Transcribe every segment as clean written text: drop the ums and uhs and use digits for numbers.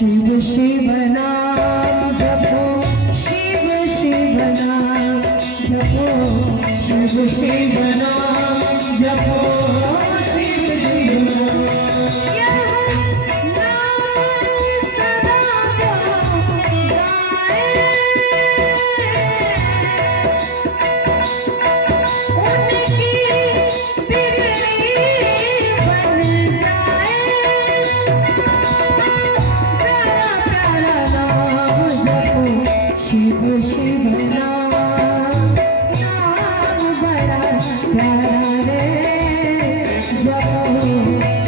शिव शिव नाम जपो, शिव शिव नाम जपो, शिव शिव नाम जपो, शिव शिव नाम। यह नाम सदा जो गाए, उनकी बिगड़ी बन जाए। प्यारा प्यारा नाम जपो, शिव शिव नाम, नाम बड़ा प्यारा रे। जपो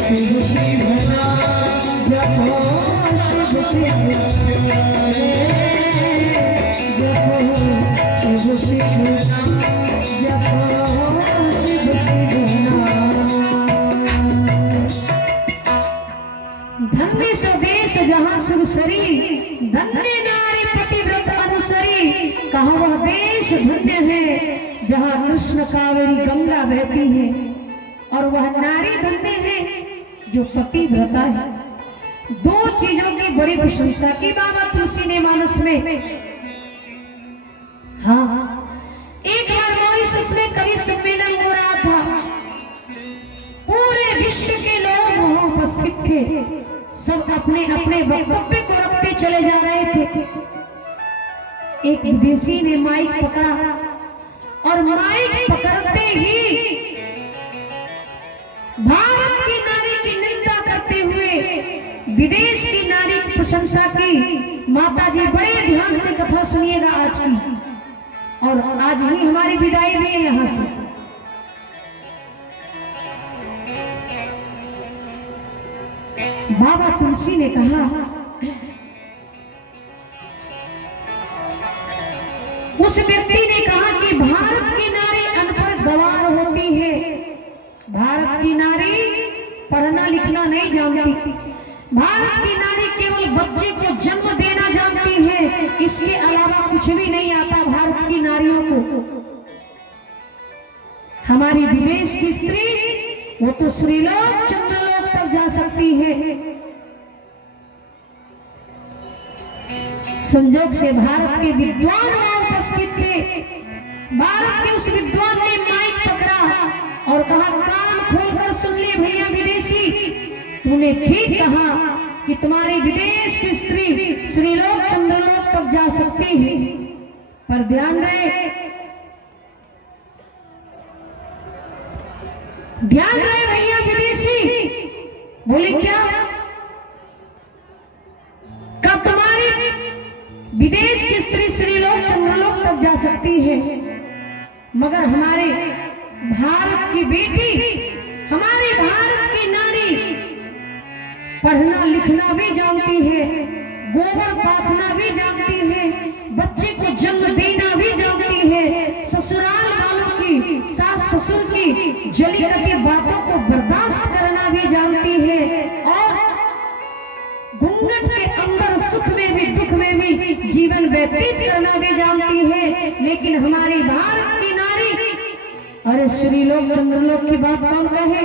शिव शिव नाम जपो, शिव शिव रे। जपो शिव शिव नाम जपो, शिव शिव नाम। धन्य सो देश जहाँ सुरसरी, धन्य नारी पतिव्रत अनुसरी। कहा वह देश धन्य है जहाँ कृष्ण कावेरी गंगा बहती है, और वह नारी धन्य है जो पतिव्रता है। दो चीजों की बड़ी प्रशंसा की बाबा तुलसी ने मानस में। हाँ, एक बार मॉरिशस में कवि सम्मेलन हो रहा था। पूरे विश्व के लोग वहां उपस्थित थे। सब अपने अपने वक्तव्य को रखते चले जा रहे थे। एक विदेशी ने माइक पकड़ा और माइक पकड़ते ही भारत की नारी की निंदा करते हुए विदेश की नारी की प्रशंसा की। माता जी बड़े ध्यान से कथा सुनिएगा आज की, और आज ही हमारी विदाई भी है यहाँ से। बाबा तुलसी ने कहा, उस व्यक्ति ने कहा कि भारत की नारी अनपढ़ गंवार होती है। भारत की नारी पढ़ना लिखना नहीं जानती। भारत की नारी केवल बच्चे को जन्म देना जानती है, इसके अलावा कुछ भी नहीं आता भारत की नारियों को। हमारी विदेश की स्त्री वो तो श्रीलोक चंद्रलोक तक जा सकती है। संजोग से भारत के विद्वान वहां उपस्थित थे। भारत के उस विद्वान ने माइक पकड़ा और कहा, कान खोलकर सुन ले भैया विदेशी, तूने ठीक कहा कि तुम्हारी विदेश की स्त्री श्रीलोक चंद्रलोक तक जा सकती है, पर ध्यान रहे, ध्यान रहे भैया विदेशी। बोले क्या? कब तुम्हारी विदेश की स्त्री श्रीलोक चंद्रलोक तक जा सकती है, मगर हमारे भारत की बेटी, हमारे भारत की नारी पढ़ना लिखना भी जानती है, गोबर पाथना भी जानती है, बच्चे को जन्म देना भी जानती है, ससुराल वालों की, सास ससुर की जली कटी बातों को बर्दाश्त करना भी जानती है, और घूंघट के अंदर सुख में भी दुख में भी जीवन व्यतीत करना भी जानती है। लेकिन हमारी भारत की नारी, अरे श्रीलोक चंद्रलोक की बात कौन कहे,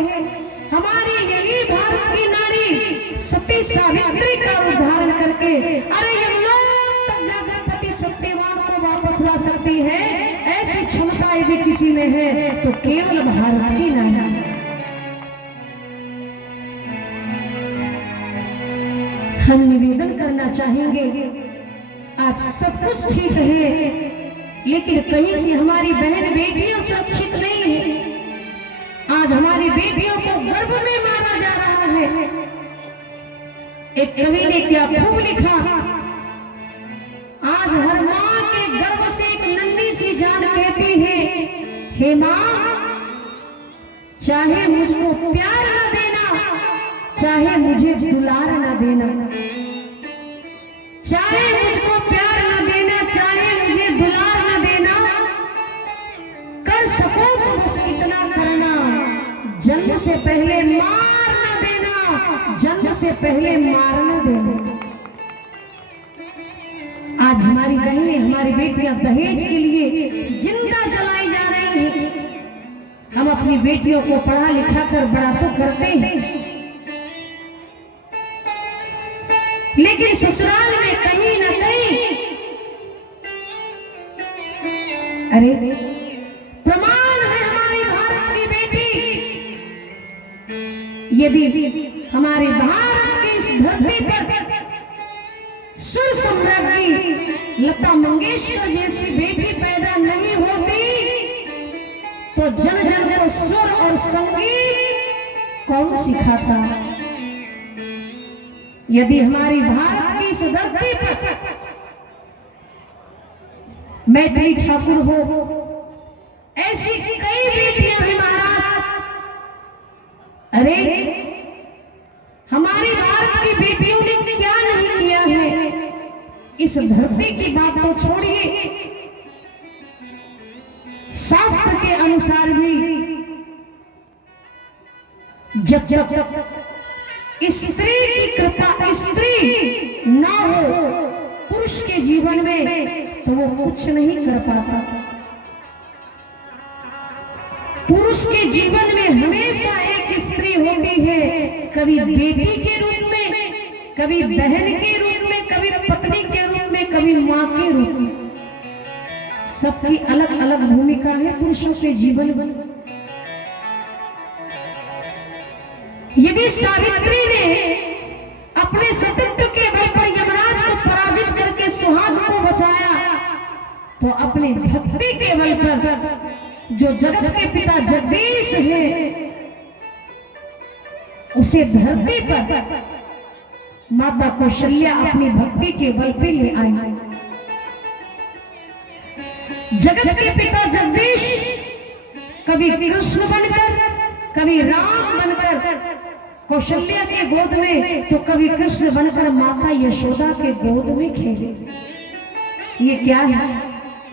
हमारी यही भारत की नारी सती सावित्री का उद्धारण करके अरे यमलोक तक जाकर पति सत्यवान को वापस ला सकती है। ऐसी क्षमता यदि किसी में है तो केवल भारत की नारी। हम निवेदन करना चाहेंगे, आज सब कुछ ठीक है, लेकिन कहीं से हमारी बहन बेटियां सुरक्षित नहीं है। आज हमारी बेटियों को गर्भ में मारा जा रहा है। एक कवि ने क्या खूब लिखा, आज हर माँ के गर्भ से एक नन्ही सी जान कहती है, हे माँ, चाहे मुझको प्यार न देना, चाहे मुझे दुलार न देना, चाहे मुझको प्यार न देना, चाहे मुझे दुलार न देना, कर सको तो बस इतना करना, जन्म से पहले मार न देना, जन्म से पहले मार न देना। आज हमारी बहनें, हमारी बेटियां दहेज के लिए जिंदा जलाई जा रही हैं। हम अपनी बेटियों को पढ़ा लिखा कर बड़ा तो करते हैं, लेकिन ससुराल में कहीं ना कहीं अरे प्रमाण है हमारी भारत की बेटी। यदि हमारे भारत की इस धरती पर सुर सम्राज्ञी लता मंगेशकर जैसी बेटी पैदा नहीं होती तो जन जन को सुर और संगीत कौन सिखाता। यदि हमारी भारत की इस धरती पर मैथिली ठाकुर हो, ऐसी कई बेटियां हैं महाराज। अरे हमारी भारत की बेटियों ने क्या नहीं किया है, इस धरती की बात तो छोड़िए, शास्त्र के अनुसार भी जब जब स्त्री की कृपा स्त्री ना हो पुरुष के जीवन में तो वो कुछ नहीं कर पाता। पुरुष के जीवन में हमेशा एक स्त्री होती है, कभी बेटी के रूप में, कभी बहन के रूप में, कभी पत्नी के रूप में, कभी मां के रूप में। सबकी अलग अलग भूमिका है पुरुषों के जीवन में। यदि सावित्री ने अपने सतीत्व के बल पर यमराज को पराजित करके सुहाग को बचाया तो अपने भक्ति के बल पर जो जगत के पिता जगदीश है उसे धरती पर माता कौशल्या अपनी भक्ति के बल पर ले आई। जगत के पिता जगदीश कभी कृष्ण बनकर, कभी राम बनकर कौशल्या के गोद में, तो कभी कृष्ण बनकर माता यशोदा के गोद में खेले। ये क्या है?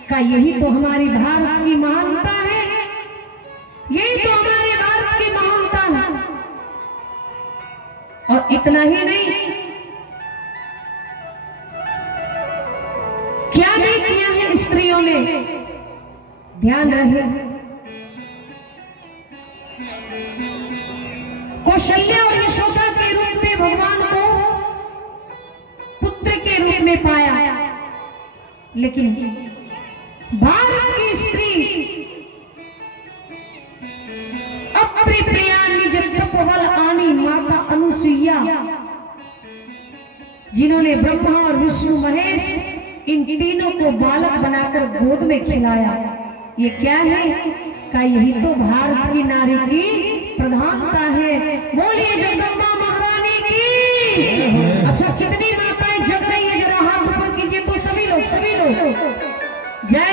का यही तो हमारी भारत की महानता है, यही तो हमारे भारत की महानता है। और इतना ही नहीं, क्या नहीं किया है स्त्रियों ने, ध्यान रहे। कौशल्या और यशोदा के रूप में भगवान को पुत्र के रूप में पाया, लेकिन भारत की स्त्री अत्रि प्रियानी जगतपवल आनी माता अनुसुईया, जिन्होंने ब्रह्मा और विष्णु महेश इन तीनों को बालक बनाकर गोद में खिलाया। ये क्या है? का यही तो भारत की नारी की प्रधानता है। बोलिए जगदम्बा महारानी की। अच्छा, कितनी माताएं जग रही है, जरा हाथ ऊपर कीजिए तो सभी लोग जय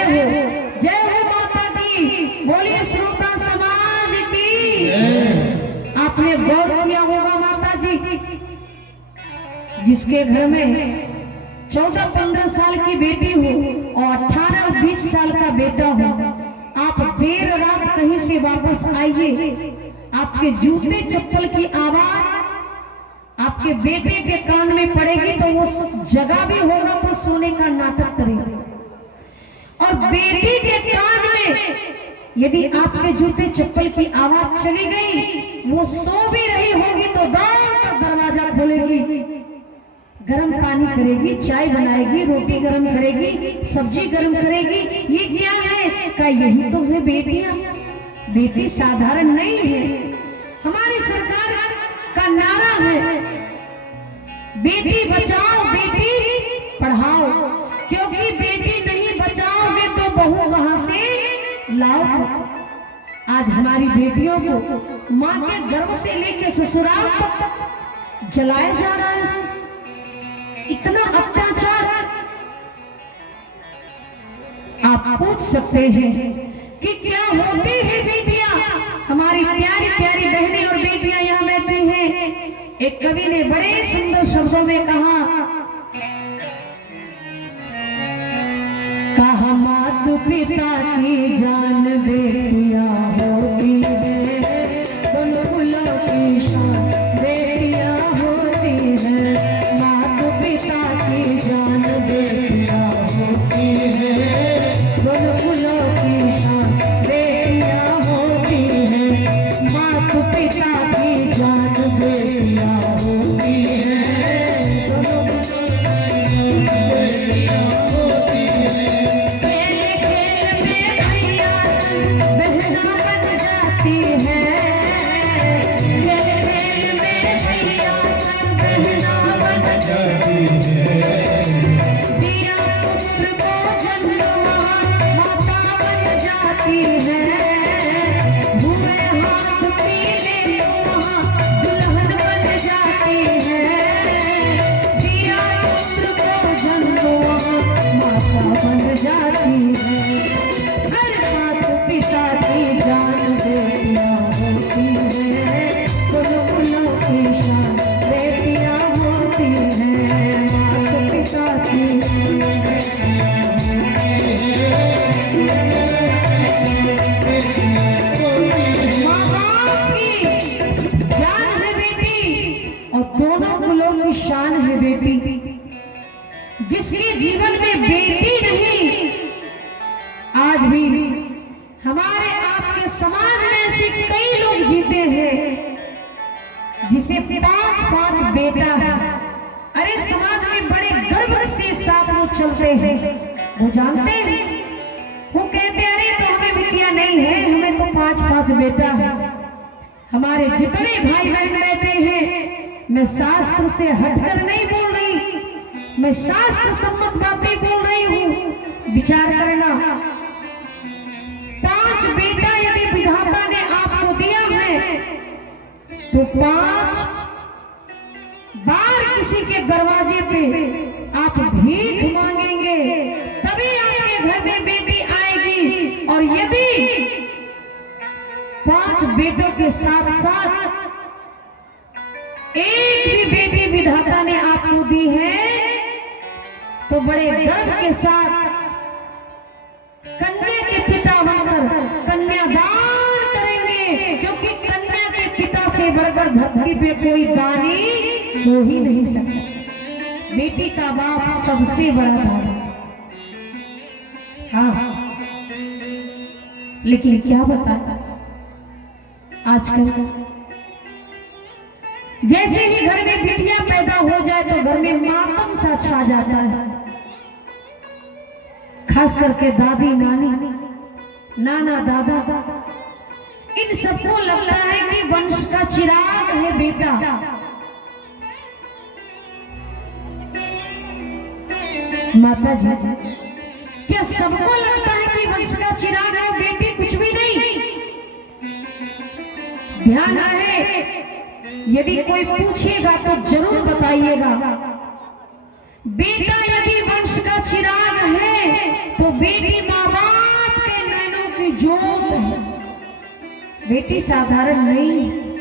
हो माता की। बोलिए श्रोता समाज की। आपने गौर किया होगा माता जी, जिसके घर में 14-15 साल की बेटी हो और 18-20 साल का बेटा हो, आप देर रात कहीं से वापस आइए, आपके जूते चप्पल की आवाज आपके बेटे के कान में पड़ेगी तो वो जगह भी होगा तो सोने का नाटक करेगा। और बेटी के कान में यदि आपके जूते चप्पल की आवाज चली गई, वो सो भी रही होगी तो दौड़ दरवाजा खोलेगी, गर्म पानी करेगी, चाय बनाएगी, रोटी गर्म करेगी, सब्जी गर्म करेगी। ये क्या है? का यही तो है बेटियां। बेटी साधारण नहीं है। हमारी सरकार का नारा है बेटी बचाओ बेटी पढ़ाओ, क्योंकि बेटी नहीं बचाओगे तो बहू कहां से लाओ। आज हमारी बेटियों को मां के गर्भ से लेकर ससुराल तक जलाया जा रहा है। इतना अत्याचार। आप पूछ सकते हैं कि क्या होती है बेटियां? हमारी प्यारी प्यारी बहनें और बेटियां यहाँ बैठी हैं। एक कवि ने बड़े सुंदर शब्दों में कहा मात पिता की जान बेटियां होती है, दोनों कुलों की शान बेटियां होती है। मात पिता की जान बेटियां होती है, दोनों कुलों की शान बेटियां होती है। मात पिता की जान बेटियां होती है, दोनों है बेटी, जिसके जीवन में बेटी नहीं, आज भी हमारे आपके समाज में ऐसे कई लोग जीते हैं जिसे 5-5 बेटा है। अरे समाज में बड़े गर्व से साथ वो चलते हैं, वो जानते हैं, वो कहते अरे तो हमें बिटिया नहीं है, हमें तो 5-5 बेटा है। हमारे जितने भाई बहन बैठे हैं, मैं शास्त्र से हटकर नहीं बोल रही, मैं शास्त्र सम्मत बातें बोल रही हूँ। विचार करना, 5 बेटा यदि विधाता ने आपको दिया है तो 5 बार किसी के दरवाजे पे आप भीख मांगेंगे, तभी आपके घर में बेटी आएगी। और यदि 5 बेटों के साथ साथ एक भी बेटी विधाता ने आपको दी है तो बड़े गर्व के साथ कन्या के पिता बनकर कन्यादान करेंगे, क्योंकि कन्या के पिता से बढ़कर धरती पे कोई दानी हो ही नहीं सकता। बेटी का बाप सबसे बड़ा दानी। हाँ, लेकिन क्या बता, आजकल जैसे ही घर में बिटिया पैदा हो जाए तो घर में मातम सा छा जाता है। खास करके दादी नानी, नाना दादा, इन सबको लगता है कि वंश का चिराग है बेटा। माता जी, क्या सबको लगता है कि वंश का चिराग है बेटी कुछ भी नहीं? ध्यान रहे, यदि कोई पूछेगा तो जरूर बताइएगा, बेटा यदि वंश का चिराग है तो बेटी माँ बाप के नैनों की जोत है। बेटी साधारण नहीं है,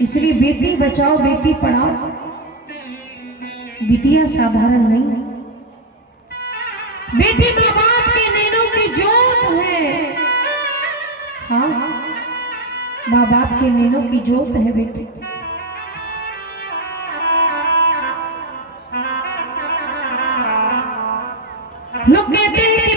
इसलिए बेटी बचाओ बेटी पढ़ाओ। बिटिया साधारण नहीं है, बेटी माँ बाप के नैनों की जोत है। हाँ, माँ बाप के नैनों की जोत है बेटी। लोग कहते हैं कि